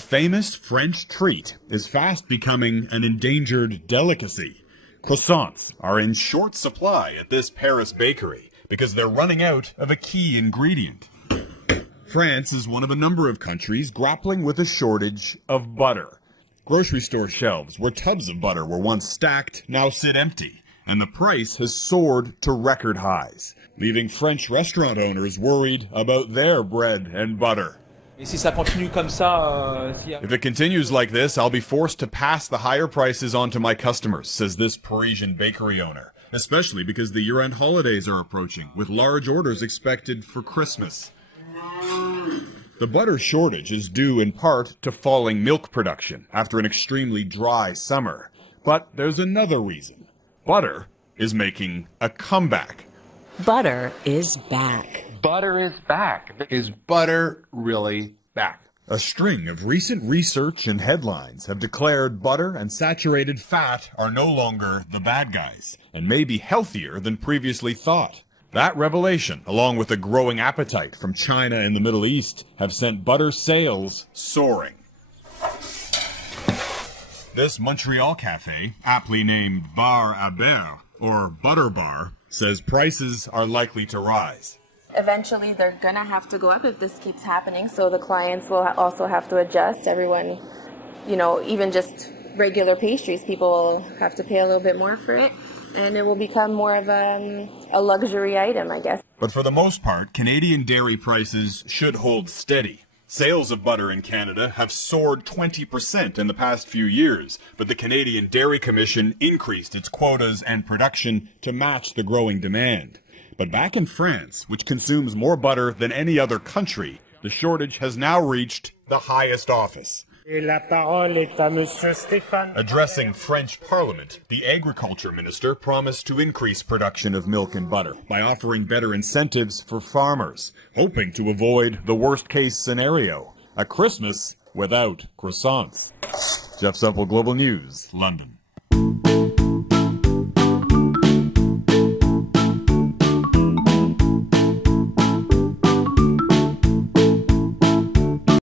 famous French treat is fast becoming an endangered delicacy. Croissants are in short supply at this Paris bakery because they're running out of a key ingredient. France is one of a number of countries grappling with a shortage of butter. Grocery store shelves where tubs of butter were once stacked now sit empty, and the price has soared to record highs, leaving French restaurant owners worried about their bread and butter. If it continues like this, I'll be forced to pass the higher prices on to my customers, says this Parisian bakery owner, especially because the year-end holidays are approaching, with large orders expected for Christmas. The butter shortage is due in part to falling milk production after an extremely dry summer. But there's another reason. Butter is making a comeback. Butter is back. Butter is back. Is butter really back? A string of recent research and headlines have declared butter and saturated fat are no longer the bad guys and may be healthier than previously thought. That revelation, along with a growing appetite from China and the Middle East, have sent butter sales soaring. This Montreal cafe, aptly named Bar à Beurre, or Butter Bar, says prices are likely to rise. Eventually, they're going to have to go up if this keeps happening, so the clients will also have to adjust. Everyone, even just regular pastries, people will have to pay a little bit more for it, and it will become more of a luxury item, I guess. But for the most part, Canadian dairy prices should hold steady. Sales of butter in Canada have soared 20% in the past few years, but the Canadian Dairy Commission increased its quotas and production to match the growing demand. But back in France, which consumes more butter than any other country, the shortage has now reached the highest office. Addressing French Parliament, the Agriculture Minister promised to increase production of milk and butter by offering better incentives for farmers, hoping to avoid the worst-case scenario, a Christmas without croissants. Jeff Semple, Global News, London.